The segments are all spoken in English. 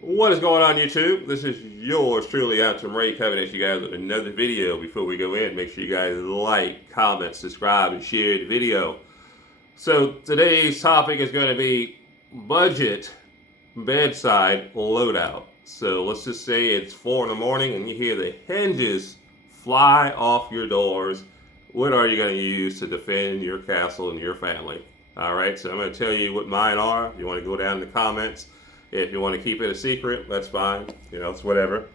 What is going on, YouTube? This is yours truly, ATUM-RE, coming at you guys with another video. Before we go in, make sure you guys like, comment, subscribe, and share the video. So today's topic is going to be budget bedside loadout. So let's just say it's 4 in the morning and you hear the hinges fly off your doors. What are you going to use to defend your castle and your family? All right, so I'm going to tell you what mine are. You want to go down in the comments. If you want to keep it a secret, that's fine. It's whatever.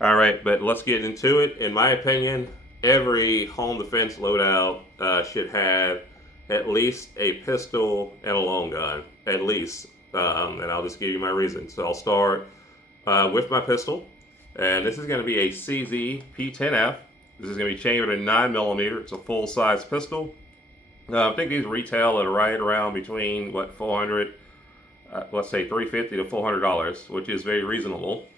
All right, but let's get into it. In my opinion, every home defense loadout should have at least a pistol and a long gun, at least. And I'll just give you my reason. So I'll start with my pistol, and this is going to be a CZ P10F. This is going to be chambered in 9mm. It's a full-size pistol. I think these retail at right around between what, 400. Let's say $350 to $400, which is very reasonable.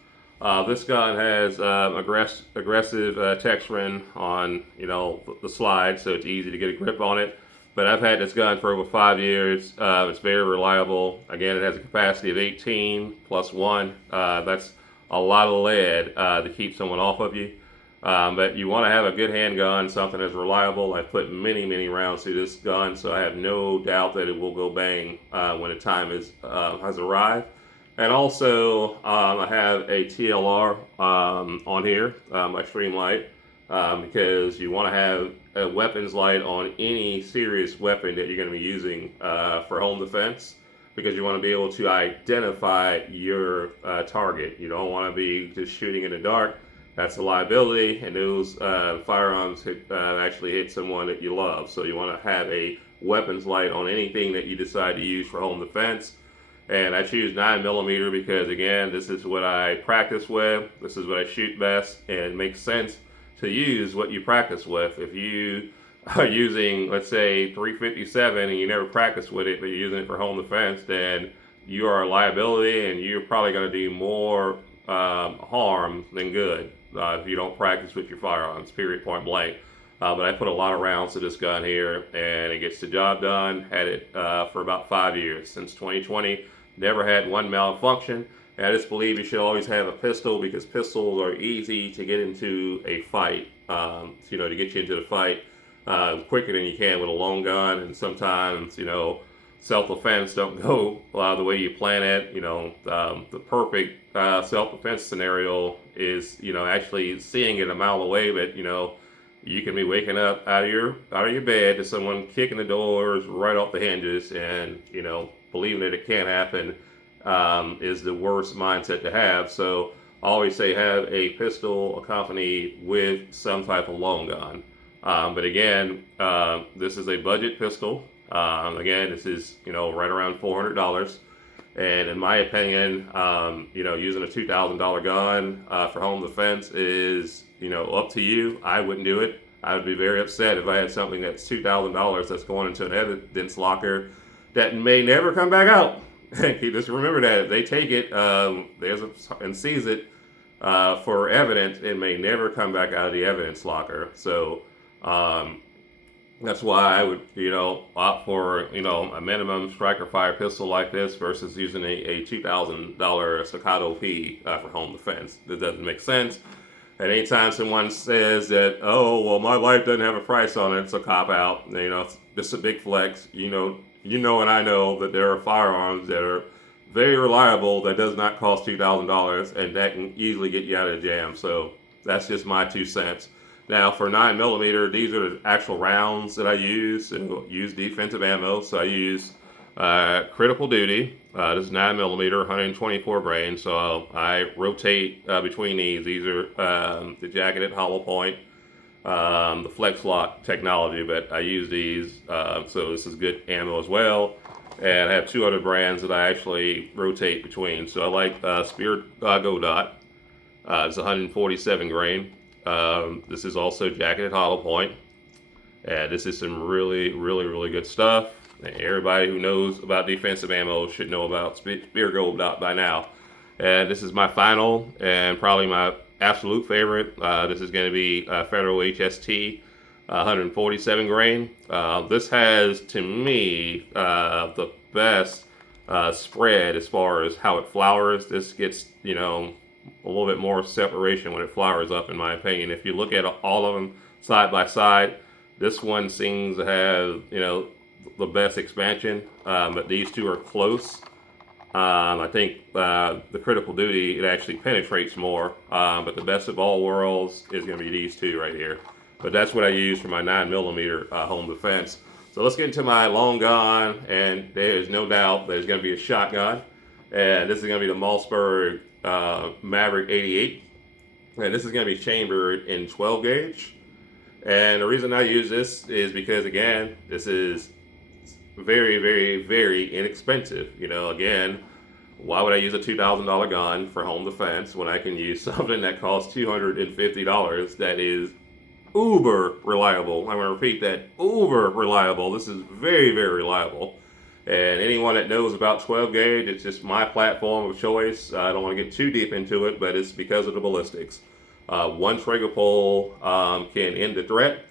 This gun has aggressive texturing on the slide, so it's easy to get a grip on it. But I've had this gun for over 5 years. It's very reliable. Again, it has a capacity of 18 plus 1. That's a lot of lead to keep someone off of you. But you want to have a good handgun, something that's reliable. I've put many rounds through this gun, so I have no doubt that it will go bang when the time has arrived. And also, I have a TLR on here, my Streamlight, because you want to have a weapons light on any serious weapon that you're going to be using for home defense, because you want to be able to identify your target. You don't want to be just shooting in the dark. That's a liability, and those firearms actually hit someone that you love. So you want to have a weapons light on anything that you decide to use for home defense. And I choose 9mm because, again, this is what I practice with. This is what I shoot best, and it makes sense to use what you practice with. If you are using, let's say, 357 and you never practice with it, but you're using it for home defense, then you are a liability, and you're probably going to do more harm than good if you don't practice with your firearms, period, point blank. But I put a lot of rounds to this gun here, and it gets the job done. Had it for about 5 years, since 2020. Never had one malfunction. And I just believe you should always have a pistol, because pistols are easy to get into a fight, to get you into the fight quicker than you can with a long gun. And sometimes, self-defense don't go the way you plan it. The perfect self-defense scenario is, actually seeing it a mile away, but, you can be waking up out of your bed to someone kicking the doors right off the hinges, and, believing that it can't happen is the worst mindset to have. So I always say have a pistol accompanied with some type of long gun. But again, this is a budget pistol. Again, this is, right around $400. And in my opinion, using a $2,000 gun for home defense is, up to you. I wouldn't do it. I would be very upset if I had something that's $2,000 that's going into an evidence locker that may never come back out. Just remember that if they take it, and seize it for evidence, it may never come back out of the evidence locker. So that's why I would, opt for, a minimum striker fire pistol like this versus using a $2,000 Staccato P for home defense. That doesn't make sense. And anytime someone says that, oh, well, my life doesn't have a price on it, it's a cop out. It's just a big flex. And I know that there are firearms that are very reliable that does not cost $2,000, and that can easily get you out of the jam. So that's just my 2 cents. Now, for 9mm, these are the actual rounds that I use. So use defensive ammo. So I use critical duty. This is 9mm, 124 grain. So I rotate between these. These are the jacketed hollow point, the flex lock technology, but I use these. So this is good ammo as well. And I have 2 other brands that I actually rotate between. So I like Spear Godot. It's 147 grain. This is also jacketed hollow point. And this is some really good stuff. And everybody who knows about defensive ammo should know about Spear Godot by now. And this is my final and probably my absolute favorite. This is going to be Federal HST 147 grain. This has, to me, the best spread as far as how it flowers. This gets, you know, a little bit more separation when it flowers up, in my opinion. If you look at all of them side by side, this one seems to have, you know, the best expansion, but these two are close. I think the critical duty, it actually penetrates more, but the best of all worlds is going to be these two right here. But that's what I use for my 9mm home defense. So let's get into my long gun, and there is no doubt there's going to be a shotgun. And this is going to be the Mossberg Maverick 88. And this is going to be chambered in 12 gauge. And the reason I use this is because, again, this is very, very, very inexpensive. You know, again, why would I use a $2,000 gun for home defense when I can use something that costs $250 that is uber reliable? I'm going to repeat that, uber reliable. This is very, very reliable. And anyone that knows about 12 gauge, it's just my platform of choice. I don't want to get too deep into it, but it's because of the ballistics. One trigger pull can end the threat.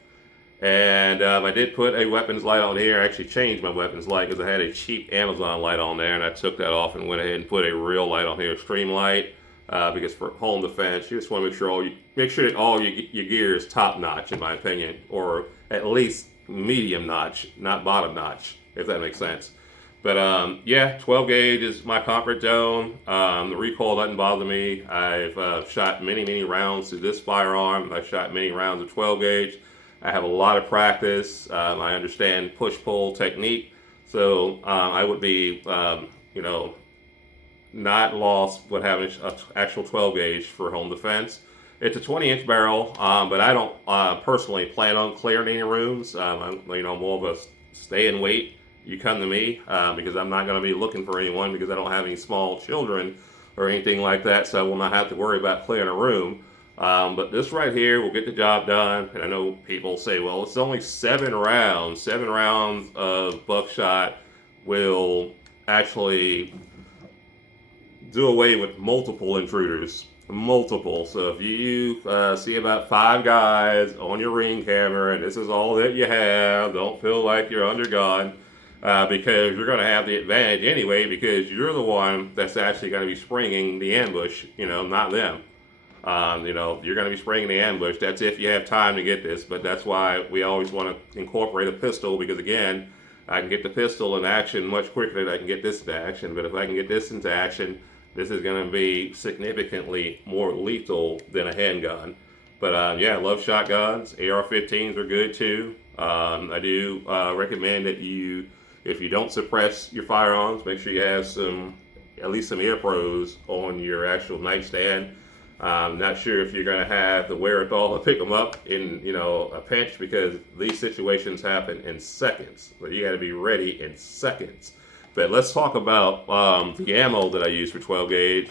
And I did put a weapons light on here. I actually changed my weapons light because I had a cheap Amazon light on there, and I took that off and went ahead and put a real light on here, stream light, because for home defense, you just want to make sure that all your gear is top notch, in my opinion, or at least medium notch, not bottom notch, if that makes sense. But yeah, 12 gauge is my comfort zone. The recoil doesn't bother me. I've shot many rounds to this firearm. I've shot many rounds of 12 gauge. I have a lot of practice. I understand push-pull technique, so I would be, you know, not lost with having an actual 12 gauge for home defense. It's a 20-inch barrel, but I don't personally plan on clearing any rooms. I'm, you know, more of a stay and wait. You come to me because I'm not going to be looking for anyone because I don't have any small children or anything like that, so I will not have to worry about clearing a room. But this right here will get the job done. And I know people say, well, it's only 7 rounds. 7 rounds of buckshot will actually do away with multiple intruders. Multiple. So if you see about 5 guys on your ring camera and this is all that you have, don't feel like you're undergunned. Because you're going to have the advantage anyway, because you're the one that's actually going to be springing the ambush, you know, not them. You know, you're going to be springing the ambush. That's if you have time to get this, but that's why we always want to incorporate a pistol, because again, I can get the pistol in action much quicker than I can get this into action. But if I can get this into action, this is going to be significantly more lethal than a handgun. But yeah, I love shotguns. AR-15s are good too. I do recommend that you, if you don't suppress your firearms, make sure you have at least some ear pros on your actual nightstand. I'm not sure if you're going to have the wherewithal to pick them up in, you know, a pinch, because these situations happen in seconds. So you got to be ready in seconds. But let's talk about the ammo that I use for 12 gauge.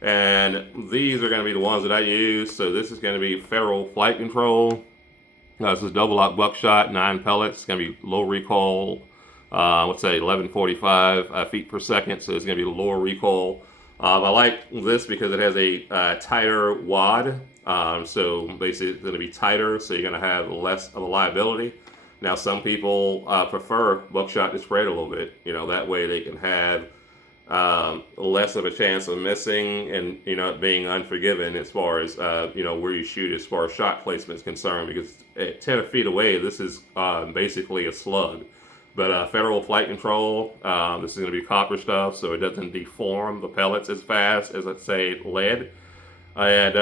And these are going to be the ones that I use. So this is going to be Federal Flight Control. This is double lock buckshot, 9 pellets. It's going to be low recoil. Let's say 1145 feet per second. So it's going to be lower recoil. I like this because it has a tighter wad, so basically it's going to be tighter, so you're going to have less of a liability. Now some people prefer buckshot to spread a little bit, you know, that way they can have less of a chance of missing and, you know, being unforgiving as far as, you know, where you shoot as far as shot placement is concerned, because at 10 feet away, this is basically a slug. But Federal Flight Control, this is going to be copper stuff, so it doesn't deform the pellets as fast as, let's say, lead. And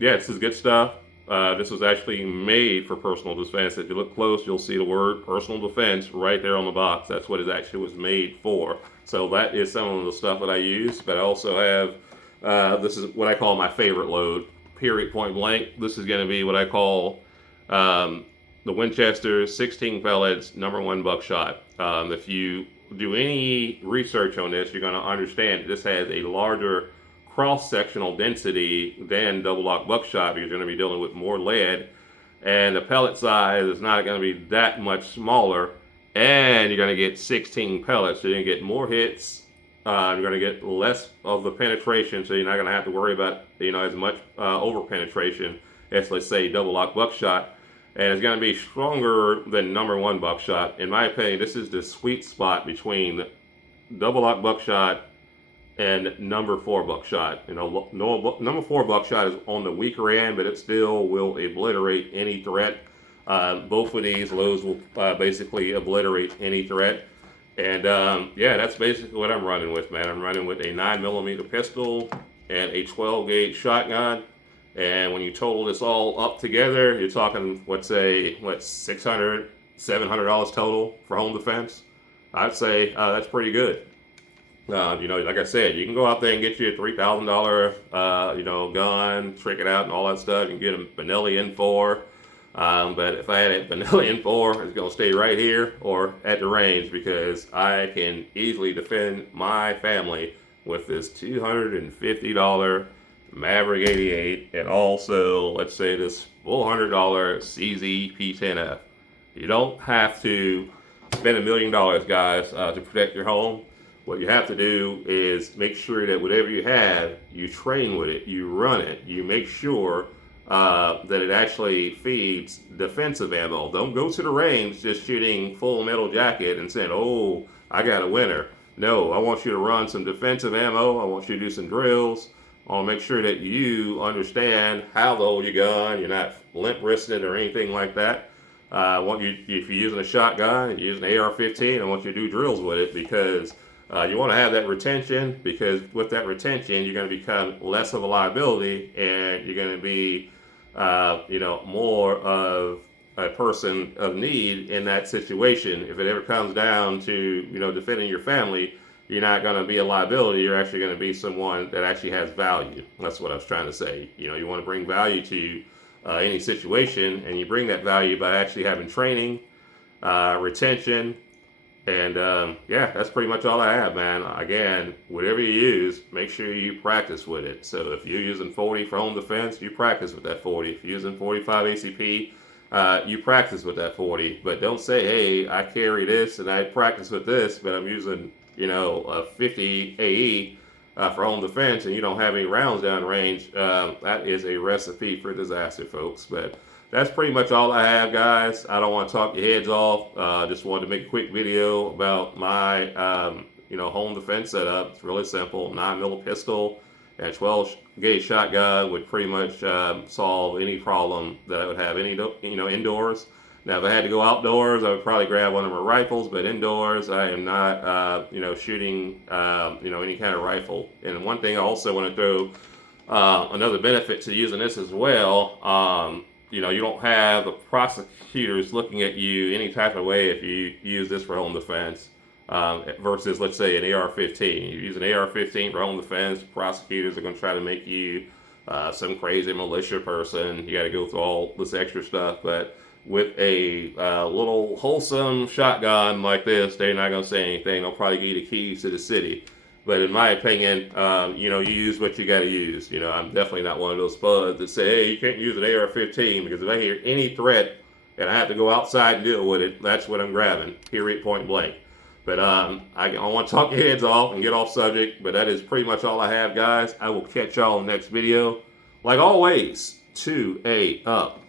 yeah, this is good stuff. This was actually made for personal defense. If you look close, you'll see the word personal defense right there on the box. That's what it actually was made for. So that is some of the stuff that I use. But I also have, this is what I call my favorite load, period, point blank. This is going to be what I call the Winchester 16 pellets, #1 buckshot. If you do any research on this, you're going to understand that this has a larger cross-sectional density than double lock buckshot, because you're going to be dealing with more lead, and the pellet size is not going to be that much smaller, and you're going to get 16 pellets, so you're going to get more hits. You're going to get less of the penetration, so you're not going to have to worry about, you know, as much over penetration as, let's say, double lock buckshot. And it's going to be stronger than #1 buckshot. In my opinion, this is the sweet spot between double lock buckshot and number 4 buckshot. You know, no, number 4 buckshot is on the weaker end, but it still will obliterate any threat. Both of these loads will basically obliterate any threat. And yeah, that's basically what I'm running with, man. I'm running with a 9mm pistol and a 12 gauge shotgun. And when you total this all up together, you're talking, let's say, $600, $700 total for home defense. I'd say that's pretty good. You know, like I said, you can go out there and get you a $3,000, you know, gun, trick it out and all that stuff. You can get a vanilla M4. But if I had a vanilla M4, it's going to stay right here or at the range, because I can easily defend my family with this $250 Maverick 88 and also, let's say, this $400 CZ P10F. You don't have to spend $1 million, guys, to protect your home. What you have to do is make sure that whatever you have, you train with it, you run it, you make sure that it actually feeds defensive ammo. Don't go to the range just shooting full metal jacket and saying, oh, I got a winner. No, I want you to run some defensive ammo. I want you to do some drills. I want to make sure that you understand how to hold your gun. You're not limp wristing it or anything like that. I want you, if you're using a shotgun, you're using an AR-15, I want you to do drills with it, because you want to have that retention, because with that retention, you're going to become less of a liability, and you're going to be, you know, more of a person of need in that situation. If it ever comes down to, you know, defending your family, you're not going to be a liability. You're actually going to be someone that actually has value. That's what I was trying to say. You know, you want to bring value to any situation, and you bring that value by actually having training, retention, and yeah, that's pretty much all I have, man. Again, whatever you use, make sure you practice with it. So if you're using 40 for home defense, you practice with that 40. If you're using 45 ACP, you practice with that 40. But don't say, hey, I carry this and I practice with this, but I'm using, you know, a 50 AE for home defense, and you don't have any rounds down range. That is a recipe for disaster, folks. But that's pretty much all I have, guys. I don't want to talk your heads off. Just wanted to make a quick video about my, you know, home defense setup. It's really simple. 9mm pistol and a 12 gauge shotgun would pretty much solve any problem that I would have, you know, indoors. Now, if I had to go outdoors, I would probably grab one of my rifles, but indoors, I am not, you know, shooting, you know, any kind of rifle. And one thing I also want to throw, another benefit to using this as well, you know, you don't have the prosecutors looking at you any type of way if you use this for home defense, versus, let's say, an AR-15. You use an AR-15 for home defense, prosecutors are going to try to make you some crazy militia person. You got to go through all this extra stuff, but with a little wholesome shotgun like this, they're not going to say anything. They'll probably give you the keys to the city. But in my opinion, you know, you use what you got to use. You know, I'm definitely not one of those spuds that say, hey, you can't use an AR-15, because if I hear any threat and I have to go outside and deal with it, that's what I'm grabbing, period, point blank. But I want to talk your heads off and get off subject, but that is pretty much all I have, guys. I will catch y'all in the next video. Like always, 2A up.